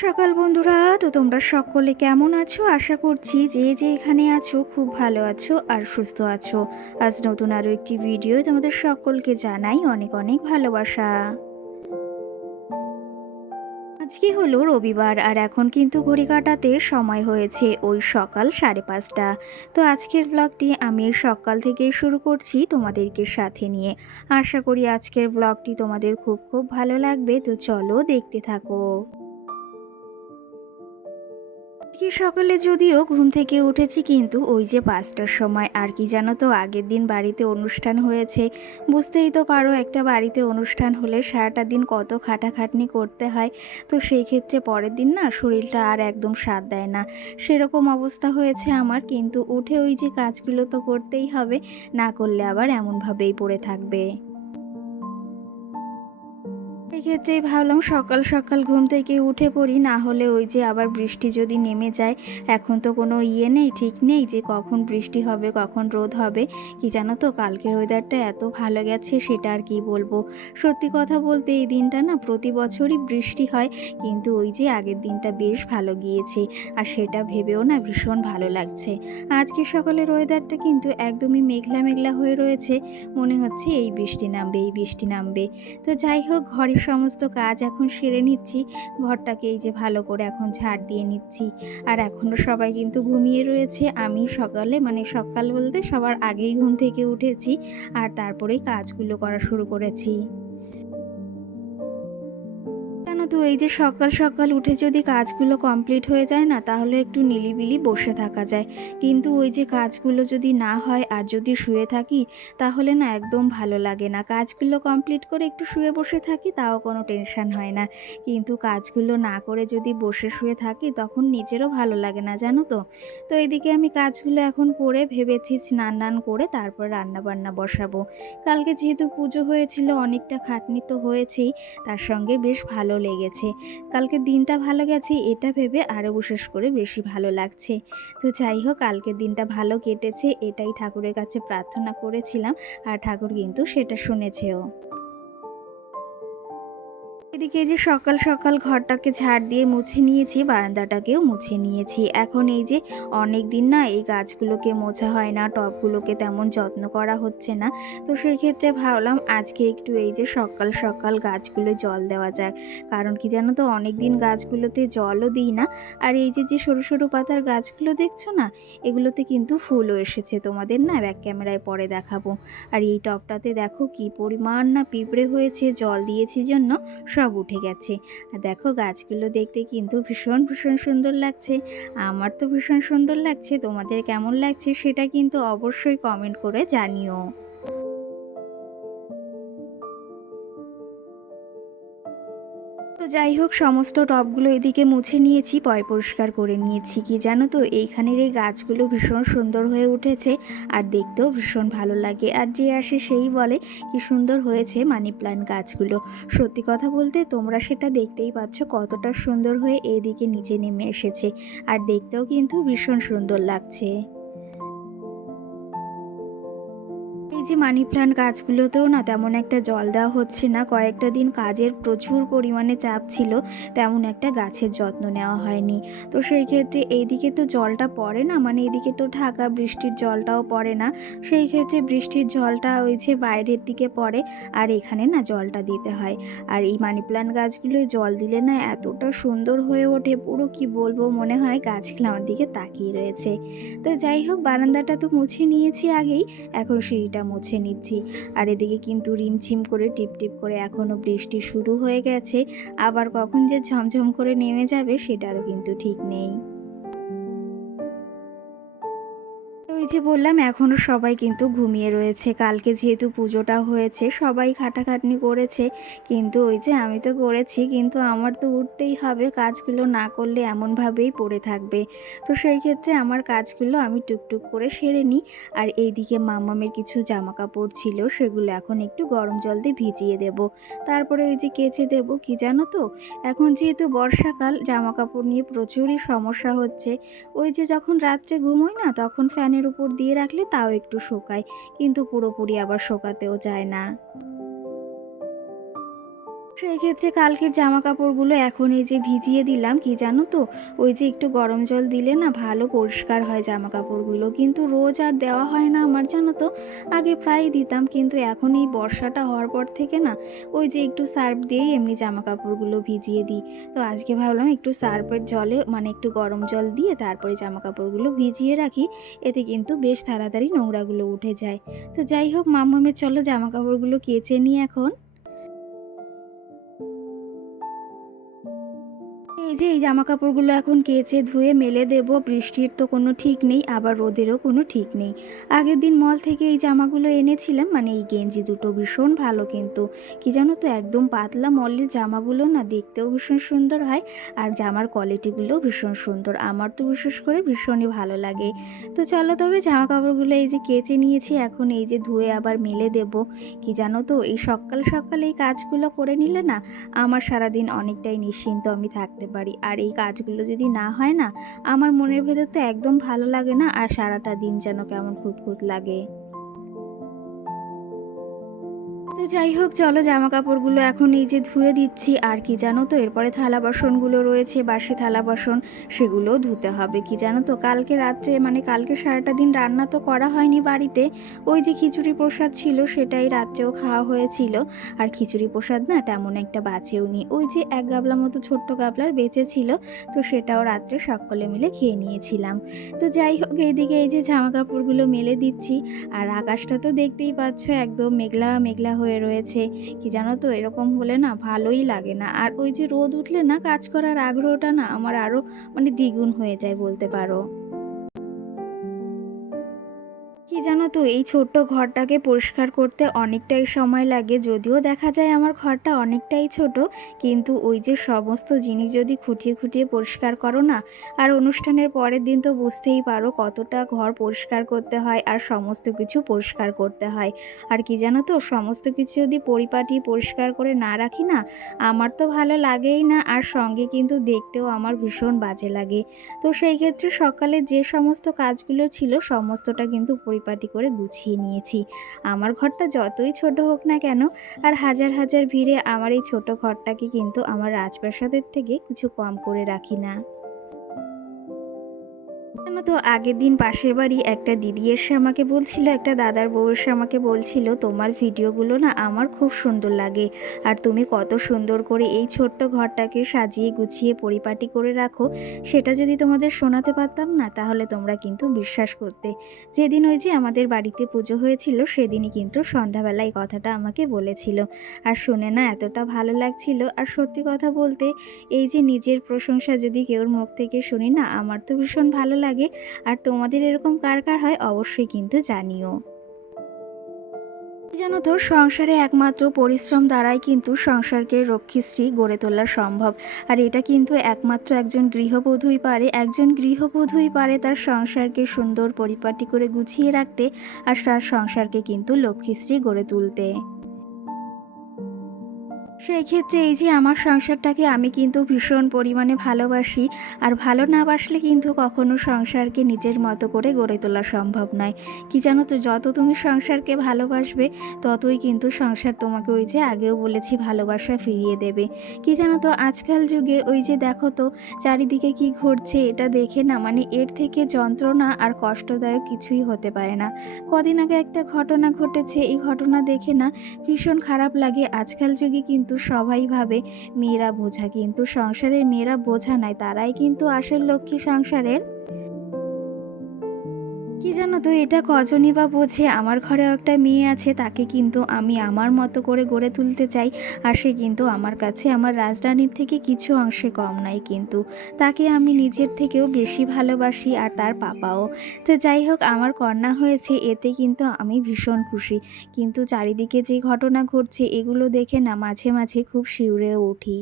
সকাল বন্ধুরা, তো তোমরা সকলে কেমন আছো? আশা করছি যে যে এখানে আছো খুব ভালো আছো আর সুস্থ আছো। আজ নতুন আরও একটি ভিডিও তোমাদের সকলকে জানাই অনেক অনেক ভালোবাসা। আজকে হলো রবিবার আর এখন কিন্তু ঘড়ি কাটাতে সময় হয়েছে ওই সকাল 5:30। তো আজকের ব্লগটি আমি সকাল থেকে শুরু করছি তোমাদেরকে সাথে নিয়ে। আশা করি আজকের ব্লগটি তোমাদের খুব খুব ভালো লাগবে, তো চলো দেখতে থাকো। আজকে সকালে যদিও ঘুম থেকে উঠেছি কিন্তু ওই যে 5টার সময়, আর কি জানো তো, আগের দিন বাড়িতে অনুষ্ঠান হয়েছে। বুঝতেই তো পারো একটা বাড়িতে অনুষ্ঠান হলে সারাটা দিন কত খাটাখাটনি করতে হয়। তো সেই ক্ষেত্রে পরের দিন না শরীরটা আর একদম সাথ দেয় না, সেরকম অবস্থা হয়েছে আমার। কিন্তু উঠে ওই যে কাজগুলো তো করতেই হবে, না করলে আবার এমনভাবেই পড়ে থাকবে। এক্ষেত্রেই ভাবলাম সকাল সকাল ঘুম থেকে উঠে পড়ি, না হলে ওই যে আবার বৃষ্টি যদি নেমে যায়। এখন তো কোনো নেই, ঠিক নেই যে কখন বৃষ্টি হবে কখন রোদ হবে। কি জানো তো, কালকের ওয়েদারটা এত ভালো গেছে সেটা আর কি বলবো। সত্যি কথা বলতে এই দিনটা না প্রতি বছরই বৃষ্টি হয়, কিন্তু ওই যে আগের দিনটা বেশ ভালো গিয়েছে, আর সেটা ভেবেও না ভীষণ ভালো লাগছে। আজকে সকালের ওয়েদারটা কিন্তু একদমই মেঘলা মেঘলা হয়ে রয়েছে, মনে হচ্ছে এই বৃষ্টি নামবে এই বৃষ্টি নামবে। তো যাই হোক, ঘরের সমস্ত কাজ এখন সেরে নিচ্ছি। ঘরটাকে এই যে ভালো করে এখন ঝাড় দিয়ে নিচ্ছি। আর এখনও সবাই কিন্তু ঘুমিয়ে রয়েছে। আমি সকালে সকাল বলতে সবার আগেই ঘুম থেকে উঠেছি, আর তারপরেই কাজগুলো করা শুরু করেছি। জানো তো, এই যে সকাল সকাল উঠে যদি কাজগুলো কমপ্লিট হয়ে যায় না, তাহলে একটু নিলিবিলি বসে থাকা যায়। কিন্তু ওই যে কাজগুলো যদি না হয় আর যদি শুয়ে থাকি, তাহলে না একদম ভালো লাগে না। কাজগুলো কমপ্লিট করে একটু শুয়ে বসে থাকি তাও কোনো টেনশন হয় না, কিন্তু কাজগুলো না করে যদি বসে শুয়ে থাকি তখন নিজেরও ভালো লাগে না, জানো তো। তো এদিকে আমি কাজগুলো এখন করে ভেবেছি স্নান টান করে তারপর রান্না বান্না বসাবো। কালকে যেহেতু পুজো হয়েছিল অনেকটা খাটনি তো হয়েছেই, তার সঙ্গে বেশ ভালো লেগেছে। কালকের দিনটা ভালো গেছে এটা ভেবে আরও বিশেষ করে বেশি ভালো লাগছে। তো যাই হোক, কালকের দিনটা ভালো কেটেছে এটাই ঠাকুরের কাছে প্রার্থনা করেছিলাম, আর ঠাকুর কিন্তু সেটা শুনেছেও। এদিকে এই যে সকাল সকাল ঘরটাকে ঝাড় দিয়ে মুছে নিয়েছি, বারান্দাটাকেও মুছে নিয়েছি। এখন এই যে অনেক দিন না এই গাছগুলোকে মোছা হয় না, টবগুলোকে তেমন যত্ন করা হচ্ছে না। তো সেই ক্ষেত্রে ভাবলাম আজকে একটু এই যে সকাল সকাল গাছগুলো জল দেওয়া যাক। কারণ কি জানো তো, অনেক দিন গাছগুলোতে জলও দিই না। আর এই যে যে সরু সরু পাতার গাছগুলো দেখছো না, এগুলোতে কিন্তু ফুলও এসেছে, তোমাদের না ব্যাক ক্যামেরায় পরে দেখাবো। আর এই টবটাতে দেখো কি পরিমাণ না পিঁপড়ে হয়েছে, জল দিয়েছি জন্য সব উঠে গেছে। আর দেখো গাছগুলো দেখতে কিন্তু ভীষণ ভীষণ সুন্দর লাগছে। আমার তো ভীষণ সুন্দর লাগছে, তোমাদের কেমন লাগছে সেটা কিন্তু অবশ্যই কমেন্ট করে জানিও। তো যাই হোক, সমস্ত টবগুলো এদিকে মুছে নিয়েছি, পরিষ্কার করে নিয়েছি। কি জানো তো, এইখানের এই গাছগুলো ভীষণ সুন্দর হয়ে উঠেছে, আর দেখতেও ভীষণ ভালো লাগে। আর যে আসে সেই বলে কি সুন্দর হয়েছে মানি প্ল্যান্ট গাছগুলো। সত্যি কথা বলতে তোমরা সেটা দেখতেই পাচ্ছ কতটা সুন্দর হয়ে এদিকে নিচে নেমে এসেছে, আর দেখতেও কিন্তু ভীষণ সুন্দর লাগছে। এই যে মানি প্ল্যান্ট গাছগুলোতেও না তেমন একটা জল দেওয়া হচ্ছে না, কয়েকটা দিন কাজের প্রচুর পরিমাণে চাপ ছিল, তেমন একটা গাছের যত্ন নেওয়া হয়নি। তো সেই ক্ষেত্রে এইদিকে তো জলটা পড়ে না, এদিকে তো ঢাকা, বৃষ্টির জলটাও পড়ে না। সেই ক্ষেত্রে বৃষ্টির জলটা ওই যে বাইরের দিকে পড়ে, আর এখানে না জলটা দিতে হয়। আর এই মানি প্ল্যান্ট গাছগুলোয় জল দিলে না এতটা সুন্দর হয়ে ওঠে, পুরো কি বলবো, মনে হয় গাছগুলো আমার দিকে তাকিয়ে রয়েছে। তো যাই হোক, বারান্দাটা তো মুছে নিয়েছি আগেই, এখন সিঁড়িটা মুছে নিচ্ছি। আর এদিকে কিন্তু রিমঝিম করে টিপটিপ করে এখনও বৃষ্টি শুরু হয়ে গেছে, আবার কখন যে ঝমঝম করে নেমে যাবে সেটারও কিন্তু ঠিক নেই। ওই যে বললাম এখনও সবাই কিন্তু ঘুমিয়ে রয়েছে, কালকে যেহেতু পুজোটা হয়েছে সবাই খাটাখাটনি করেছে, কিন্তু ওই যে আমি তো করেছি, কিন্তু আমার তো উঠতেই হবে, কাজগুলো না করলে এমনভাবেই পড়ে থাকবে। তো সেই ক্ষেত্রে আমার কাজগুলো আমি টুকটুক করে সেরে নিই। আর এইদিকে মামামের কিছু জামা কাপড় ছিল, সেগুলো এখন একটু গরম জল দিয়ে ভিজিয়ে দেব, তারপরে ওই যে কেচে দেব। কি জানো তো, এখন যেহেতু বর্ষাকাল জামা কাপড় নিয়ে প্রচুরই সমস্যা হচ্ছে। ওই যে যখন রাত্রে ঘুমোই না, তখন ফ্যানের উপর দিয়ে রাখলে তাও একটু শোকায়, কিন্তু পুরোপুরি আবার শোকাতেও যায় না। সেক্ষেত্রে কালকের জামা কাপড়গুলো এখন এই যে ভিজিয়ে দিলাম, কি জানো তো, ওই যে একটু গরম জল দিলে না ভালো পরিষ্কার হয় জামা কাপড়গুলো, কিন্তু রোজ আর দেওয়া হয় না আমার, জানো তো। আগে প্রায়ই দিতাম, কিন্তু এখন এই বর্ষাটা হওয়ার পর থেকে না ওই যে একটু সার্ফ দিয়েই এমনি জামা কাপড়গুলো ভিজিয়ে দিই। তো আজকে ভাবলাম একটু সার্ফের জলে মানে একটু গরম জল দিয়ে তারপরে জামা কাপড়গুলো ভিজিয়ে রাখি, এতে কিন্তু বেশ তাড়াতাড়ি নোংরাগুলো উঠে যায়। তো যাই হোক মাম্মামের, চলো জামা কাপড়গুলো কেচে নিই এখন। এই যে এই জামা কাপড়গুলো এখন কেচে ধুয়ে মেলে দেব। বৃষ্টির তো কোনো ঠিক নেই, আবার রোদেরও কোনো ঠিক নেই। আগের দিন মল থেকে এই জামাগুলো এনেছিলাম, মানে এই গেঞ্জি দুটো ভীষণ ভালো, কিন্তু কি জানো তো একদম পাতলা মলের জামাগুলো না দেখতেও ভীষণ সুন্দর হয়, আর জামার কোয়ালিটিগুলোও ভীষণ সুন্দর। আমার তো বিশেষ করে ভীষণই ভালো লাগে। তো চলো তবে জামা কাপড়গুলো এই যে কেচে নিয়েছি, এখন এই যে ধুয়ে আবার মেলে দেব। কি জানো তো এই সকাল সকাল এই কাজগুলো করে নিলে না আমার সারাদিন অনেকটাই নিশ্চিন্ত আমি থাকতে পারি। আর এই কাজগুলো যদি না হয় না, আমার মনের ভেতর তো একদম ভালো লাগে না, আর সারাটা দিন যেন কেমন খুঁতখুঁত লাগে। তো যাই হোক চলো জামা কাপড়গুলো এখন এই যে ধুয়ে দিচ্ছি। আর কি জানো তো এরপরে থালা বাসনগুলো রয়েছে, বাসি থালা বাসন, সেগুলোও ধুতে হবে। কি জানো তো কালকে রাত্রে মানে কালকে সারাটা দিন রান্না তো করা হয়নি বাড়িতে, ওই যে খিচুড়ি প্রসাদ ছিল সেটাই রাত্রেও খাওয়া হয়েছিল। আর খিচুড়ি প্রসাদ না তেমন একটা বাঁচেও নি, ওই যে এক গাবলা মতো ছোট্ট গাবলার বেঁচে ছিল, তো সেটাও রাত্রে সকলে মিলে খেয়ে নিয়েছিলাম। তো যাই হোক এইদিকে এই যে জামা কাপড়গুলো মেলে দিচ্ছি। আর আকাশটা তো দেখতেই পাচ্ছ একদম মেঘলা মেঘলা হয়ে রয়েছে। কি জানো তো এরকম হলে না ভালোই লাগে না, আর ওই যে রোদ উঠলে না কাজ করার আগ্রহটা না আমার আরো মানে দ্বিগুণ হয়ে যায় বলতে পারো। কি জানো তো এই ছোট্ট ঘরটাকে পরিষ্কার করতে অনেকটাই সময় লাগে, যদিও দেখা যায় আমার ঘরটা অনেকটাই ছোট, কিন্তু ওই যে সমস্ত জিনিস যদি খুঁটিয়ে খুঁটিয়ে পরিষ্কার করো না, আর অনুষ্ঠানের পরের দিন তো বুঝতেই পারো কতটা ঘর পরিষ্কার করতে হয় আর সমস্ত কিছু পরিষ্কার করতে হয়। আর কি জানো তো সমস্ত কিছু যদি পরিপাটি পরিষ্কার করে না রাখি না, আমার তো ভালো লাগেই না, আর সঙ্গে কিন্তু দেখতেও আমার ভীষণ বাজে লাগে। তো সেই ক্ষেত্রে সকালে যে সমস্ত কাজগুলো ছিল সমস্তটা কিন্তু পরিপাটি করে গুছিয়ে নিয়েছি। আমার ঘরটা যতই ছোট হোক না কেন, আর হাজার হাজার ভিড়ে আমার এই ছোট ঘরটাকে কিন্তু আমার রাজপ্রাসাদের থেকে কিছু কম করে রাখি না। জানো তো আগের দিন পাশের বাড়ি একটা দিদি এসে আমাকে বলছিল, একটা দাদার বউ এসে আমাকে বলছিল, তোমার ভিডিওগুলো না আমার খুব সুন্দর লাগে, আর তুমি কত সুন্দর করে এই ছোট্ট ঘরটাকে সাজিয়ে গুছিয়ে পরিপাটি করে রাখো, সেটা যদি তোমাদের শোনাতে পারতাম না তাহলে তোমরা কিন্তু বিশ্বাস করতে। যেদিন ওই যে আমাদের বাড়িতে পুজো হয়েছিল সেদিনই কিন্তু সন্ধ্যাবেলা এই কথাটা আমাকে বলেছিল, আর শুনে না এতটা ভালো লাগছিল। আর সত্যি কথা বলতে এই যে নিজের প্রশংসা যদি কেউর মুখ থেকে শুনি না, আমার তো ভীষণ ভালো লাগে। আর তোমাদের এরকম কার কার হয় অবশ্যই কিন্তু জানিও। জানো তো সংসারে একমাত্র পরিশ্রম দ্বারাই কিন্তু সংসারকে রক্ষীশ্রী গড়ে তোলা সম্ভব। আর এটা কিন্তু একমাত্র একজন গৃহবধূই পারে তার সংসারকে সুন্দর পরিপাটি করে গুছিয়ে রাখতে, আর তার সংসারকে কিন্তু লক্ষ্মীশ্রী গড়ে তুলতে। সেই ক্ষেত্রে এই যে আমার সংসারটাকে আমি কিন্তু ভীষণ পরিমাণে ভালোবাসি, আর ভালো না বাসলে কিন্তু কখনো সংসারকে নিজের মতো করে গড়ে তোলা সম্ভব নয়। কি জানো তো যত তুমি সংসারকে ভালোবাসবে ততই কিন্তু সংসার তোমাকে ওই যে আগেও বলেছি ভালোবাসা ফিরিয়ে দেবে। কি জানো তো আজকাল যুগে ওই যে দেখো তো চারিদিকে কি ঘটছে, এটা দেখে না মানে এর থেকে যন্ত্রণা আর কষ্টদায়ক কিছুই হতে পারে না। কদিন আগে একটা ঘটনা ঘটেছে, এই ঘটনা দেখে না ভীষণ খারাপ লাগে। আজকাল যুগে কিন্তু সবাই ভাবে মেয়েরা বোঝা, কিন্তু সংসারের মেয়েরা বোঝা নয়, তারাই কিন্তু আসল লক্ষ্মী সংসারের। কি জানো তো এটা কজনই বা বোঝে। আমার ঘরেও একটা মেয়ে আছে, তাকে কিন্তু আমি আমার মতো করে গড়ে তুলতে চাই, আর সে কিন্তু আমার কাছে আমার রাজরানীর থেকে কিছু অংশে কম নয়, কিন্তু তাকে আমি নিজের থেকেও বেশি ভালোবাসি, আর তার পাপাও। তো যাই হোক আমার কন্যা হয়েছে এতে কিন্তু আমি ভীষণ খুশি, কিন্তু চারিদিকে যে ঘটনা ঘটছে এগুলো দেখে না মাঝে মাঝে খুব শিউরেও উঠি।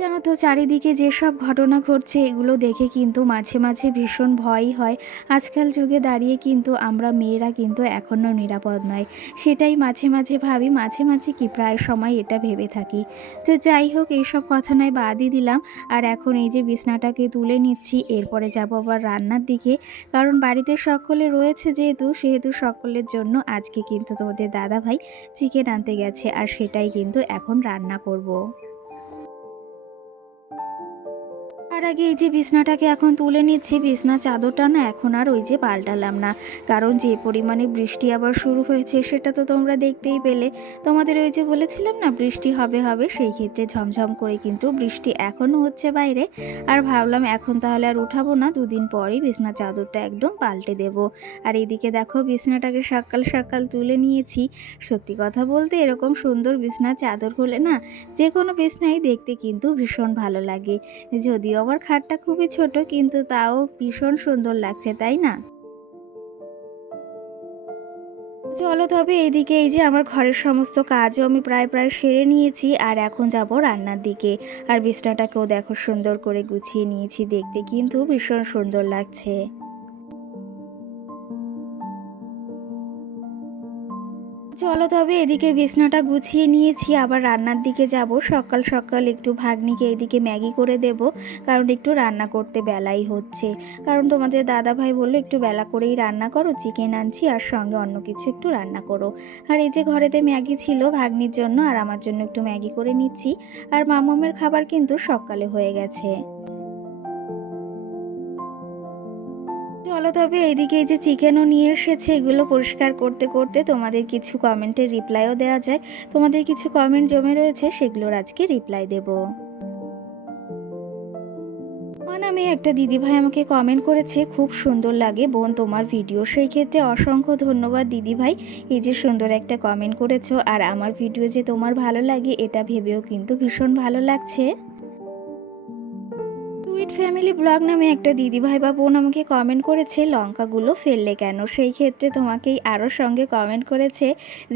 জানো তো চারিদিকে যেসব ঘটনা ঘটছে এগুলো দেখে কিন্তু মাঝে মাঝে ভীষণ ভয়ই হয়। আজকাল যুগে দাঁড়িয়ে কিন্তু আমরা মেয়েরা কিন্তু এখনও নিরাপদ নয়, সেটাই মাঝে মাঝে ভাবি, মাঝে মাঝে কি প্রায় সময় এটা ভেবে থাকি। তো যাই হোক, এইসব কথা নয় বাদই দিলাম। আর এখন এই যে বিছনাটাকে তুলে নিচ্ছি, এরপরে যাবো আবার রান্নার দিকে। কারণ বাড়িতে সকলে রয়েছে যেহেতু, সেহেতু সকলের জন্য আজকে কিন্তু তোমাদের দাদাভাই চিকেন আনতে গেছে, আর সেটাই কিন্তু এখন রান্না করব। তার আগে এই যে বিছনাটাকে এখন তুলে নিচ্ছি, বিছনা চাদরটা না এখন আর ওই যে পাল্টালাম না। কারণ যে পরিমাণে বৃষ্টি আবার শুরু হয়েছে সেটা তো তোমরা দেখতেই পেলে। তোমাদের ওই যে বলেছিলাম না বৃষ্টি হবে হবে, সেই ক্ষেত্রে ঝমঝম করে কিন্তু বৃষ্টি এখনও হচ্ছে বাইরে। আর ভাবলাম এখন তাহলে আর উঠাবো না, দুদিন পরই বিছনা চাদরটা একদম পাল্টে দেব। আর এইদিকে দেখো বিছনাটাকে সকাল সকাল তুলে নিয়েছি। সত্যি কথা বলতে এরকম সুন্দর বিছনা চাদর হলে না যে কোনো বিছনাই দেখতে কিন্তু ভীষণ ভালো লাগে। যদিও আমার খাটটা খুবই ছোট, কিন্তু তাও ভীষণ সুন্দর লাগছে, তাই না? চলো তবে এদিকে এই যে আমার ঘরের সমস্ত কাজও আমি প্রায় প্রায় সেরে নিয়েছি, আর এখন যাব রান্নার দিকে। আর বিছনাটাকেও দেখো সুন্দর করে গুছিয়ে নিয়েছি, দেখতে কিন্তু ভীষণ সুন্দর লাগছে। চলো তবে এদিকে বিছনাটা গুছিয়ে নিয়েছি, আবার রান্নার দিকে যাব। সকাল সকাল একটু ভাগ্নিকে এদিকে ম্যাগি করে দেব, কারণ একটু রান্না করতে বেলাই হচ্ছে। কারণ তোমাদের দাদা ভাই বললো একটু বেলা করেই রান্না করো, চিকেন আনছি আর সঙ্গে অন্য কিছু একটু রান্না করো। আর এই যে ঘরেতে ম্যাগি ছিল ভাগ্নির জন্য আর আমার জন্য একটু ম্যাগি করে নিচ্ছি। আর মামামের খাবার কিন্তু সকালে হয়ে গেছে। চলো তবে এইদিকে এই যে চিকেনও নিয়ে এসেছে, এগুলো পরিষ্কার করতে করতে তোমাদের কিছু কমেন্টের রিপ্লাইও দেওয়া যায়। তোমাদের কিছু কমেন্ট জমে রয়েছে, সেগুলোর আজকে রিপ্লাই দেব। আমার নামে একটা দিদিভাই আমাকে কমেন্ট করেছে, খুব সুন্দর লাগে বোন তোমার ভিডিও। সেই ক্ষেত্রে অসংখ্য ধন্যবাদ দিদিভাই, এই যে সুন্দর একটা কমেন্ট করেছো। আর আমার ভিডিও যে তোমার ভালো লাগে এটা ভেবেও কিন্তু ভীষণ ভালো লাগছে। সুইট ফ্যামিলি ব্লগ নামে একটা দিদিভাই বা বোন আমাকে কমেন্ট করেছে লঙ্কাগুলো ফেললে কেন। সেই ক্ষেত্রে তোমাকেই আরও সঙ্গে কমেন্ট করেছে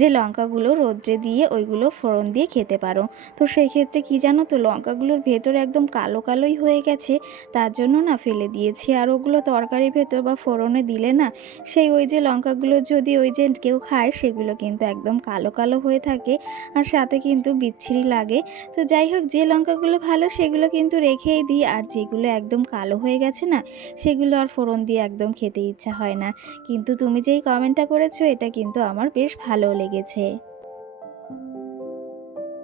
যে লঙ্কাগুলো রোদ্রে দিয়ে ওইগুলো ফোড়ন দিয়ে খেতে পারো। তো সেই ক্ষেত্রে কি জানো তো, লঙ্কাগুলোর ভেতর একদম কালো কালোই হয়ে গেছে, তার জন্য না ফেলে দিয়েছি। আর ওগুলো তরকারির ভেতর বা ফোড়নে দিলে না সেই ওই যে লঙ্কাগুলো যদি ওই যে কেউ খায় সেগুলো কিন্তু একদম কালো কালো হয়ে থাকে, আর সাথে কিন্তু বিচ্ছিরি লাগে। তো যাই হোক, যে লঙ্কাগুলো ভালো সেগুলো কিন্তু রেখেই দিই, আর যেগুলো একদম কালো হয়ে গেছে না সেগুলো আর ফোড়ন দিয়ে একদম খেতে ইচ্ছা হয় না। কিন্তু তুমি যেই কমেন্টটা করেছো এটা কিন্তু আমার বেশ ভালো লেগেছে।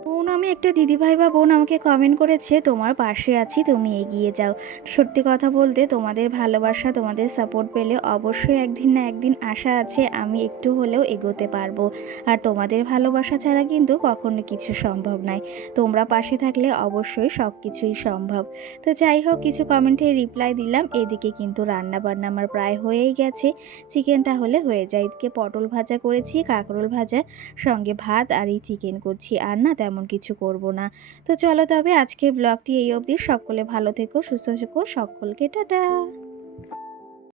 বোন আমি একটা দিদিভাই বা বোন আমাকে কমেন্ট করেছে তোমার পাশে আছি, তুমি এগিয়ে যাও। সত্যি কথা বলতে তোমাদের ভালোবাসা তোমাদের সাপোর্ট পেলে অবশ্যই একদিন না একদিন আশা আছে আমি একটু হলেও এগোতে পারবো। আর তোমাদের ভালোবাসা ছাড়া কিন্তু কখনো কিছু সম্ভব নয়, তোমরা পাশে থাকলে অবশ্যই সব কিছুই সম্ভব। তো যাই হোক, কিছু কমেন্টে রিপ্লাই দিলাম। এদিকে কিন্তু রান্না বান্না আমার প্রায় হয়েই গেছে। চিকেনটা হলে হয়ে যায়। এদিকে পটল ভাজা করেছি, কাঁকরোল ভাজা, সঙ্গে ভাত আর এই চিকেন করছি, আর না তেমন কিছু করব না। তো চলো তবে আজকের ব্লগটি এই অবধি। সকলে ভালো থেকো, সুস্থ থেকো, সকলকে টাটা।